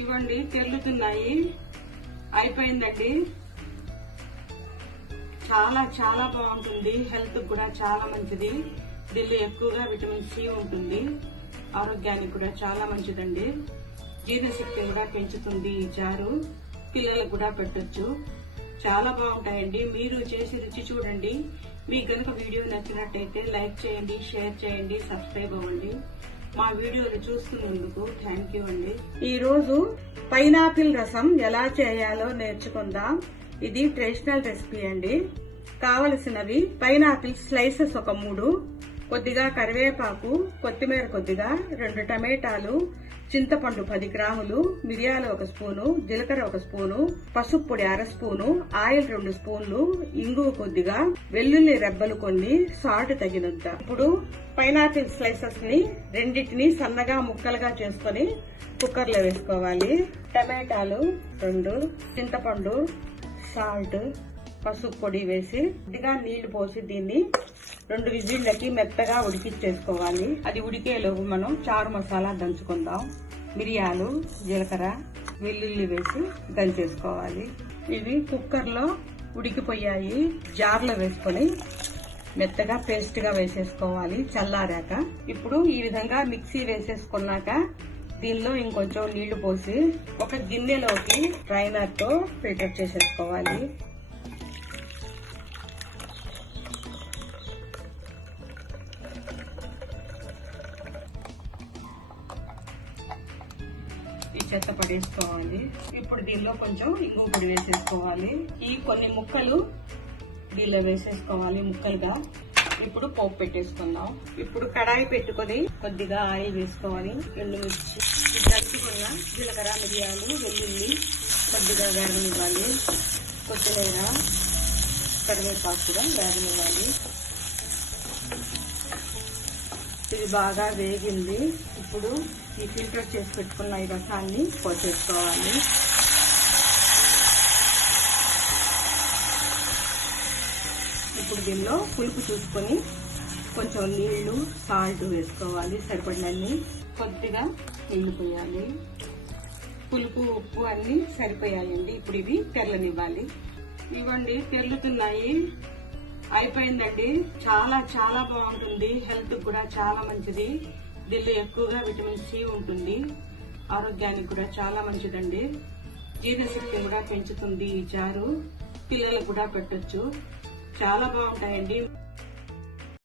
ఇవ్వండి తెల్లుతున్నాయి. అయిపోయిందండి. చాలా చాలా బాగుంటుంది. హెల్త్ కూడా చాలా మంచిది. దీనిలో ఎక్కువగా విటమిన్ సి ఉంటుంది. ఆరోగ్యానికి కూడా చాలా మంచిదండి. జీర్ణశక్తి కూడా పెంచుతుంది ఈ చారు. పిల్లలకు కూడా పెట్టొచ్చు. చాలా బాగుంటాయండి. మీరు చేసి రుచి చూడండి. మీకు గనుక వీడియో నచ్చినట్టయితే లైక్ చేయండి, షేర్ చేయండి, సబ్స్క్రైబ్ అవ్వండి. మా వీడియోలు చూస్తున్నందుకు థ్యాంక్ యూ అండి. ఈ రోజు పైనాపిల్ రసం ఎలా చేయాలో నేర్చుకుందాం. ఇది ట్రెడిషనల్ రెసిపీ అండి. కావలసినవి పైనాపిల్ స్లైసెస్ ఒక 3, కొద్దిగా కరివేపాకు, కొత్తిమీర కొద్దిగా, 2 టమాటాలు, చింతపండు 10 గ్రాములు, మిరియాలు 1 స్పూను, జీలకర్ర 1 స్పూను, పసుపు పొడి 1/2 స్పూను, ఆయిల్ 2 స్పూన్లు, ఇంగువ కొద్దిగా, వెల్లుల్లి రెబ్బలు కొన్ని, సాల్ట్ తగినంత. ఇప్పుడు పైనాపిల్ స్లైసెస్ ని రెండింటిని సన్నగా ముక్కలుగా చేసుకుని కుక్కర్ లో వేసుకోవాలి. టమాటాలు 2, చింతపండు, సాల్ట్, పసుపు పొడి వేసి కొద్దిగా నీళ్లు పోసి దీన్ని 2 విజిల్లకి మెత్తగా ఉడికించేసుకోవాలి. అది ఉడికేలోపు మనం చారు మసాలా దంచుకుందాం. మిరియాలు, జీలకర్ర, వెల్లుల్లి వేసి దంచేసుకోవాలి. ఇవి కుక్కర్ లో ఉడికిపోయాయి. జార్లో వేసుకొని మెత్తగా పేస్ట్ గా వేసేసుకోవాలి చల్లారాక. ఇప్పుడు ఈ విధంగా మిక్సీ వేసేసుకున్నాక దీనిలో ఇంకొంచెం నీళ్లు పోసి ఒక గిన్నెలోకి ట్రైనర్ తో ఫిల్టర్ చేసేసుకోవాలి. ఈ చెత్త పడేసుకోవాలి. ఇప్పుడు దీనిలో కొంచెం ఇంగువ పొడి వేసేసుకోవాలి. ఈ కొన్ని ముక్కలు దీనిలో వేసేసుకోవాలి ముక్కలుగా. ఇప్పుడు పోపు పెట్టేసుకుందాం. ఇప్పుడు కడాయి పెట్టుకొని కొద్దిగా ఆయిల్ వేసుకోవాలి. ఎండుమిర్చి, దంచుకున్న జీలకర్ర, మిరియాలు, వెల్లుల్లి కొద్దిగా వేగనివ్వాలి. కొత్తిమీర, కరివేపాకు కూడా వేగనివ్వాలి. ఇది బాగా వేగింది. ఇప్పుడు ఈ ఫిల్టర్ చేసి పెట్టుకున్న ఈ రసాన్ని పోసేసుకోవాలి. ఇప్పుడు దీనిలో పులుపు చూసుకొని కొంచెం నీళ్లు, సాల్ట్ వేసుకోవాలి. సరిపడినన్ని కొద్దిగా నీళ్లు పోయాలి. పులుపు, ఉప్పు అన్ని సరిపోయాయండి. ఇప్పుడు ఇవి తెల్లనివ్వాలి. ఇవ్వండి తెల్లుతున్నాయి. అయిపోయిందండి. చాలా చాలా బాగుంటుంది. హెల్త్ కూడా చాలా మంచిది. దీనిలో ఎక్కువగా విటమిన్ సి ఉంటుంది. ఆరోగ్యానికి కూడా చాలా మంచిదండి. జీర్ణశక్తి కూడా పెంచుతుంది ఈ చారు. పిల్లలకు కూడా పెట్టొచ్చు. చాలా బాగుంటాయండి.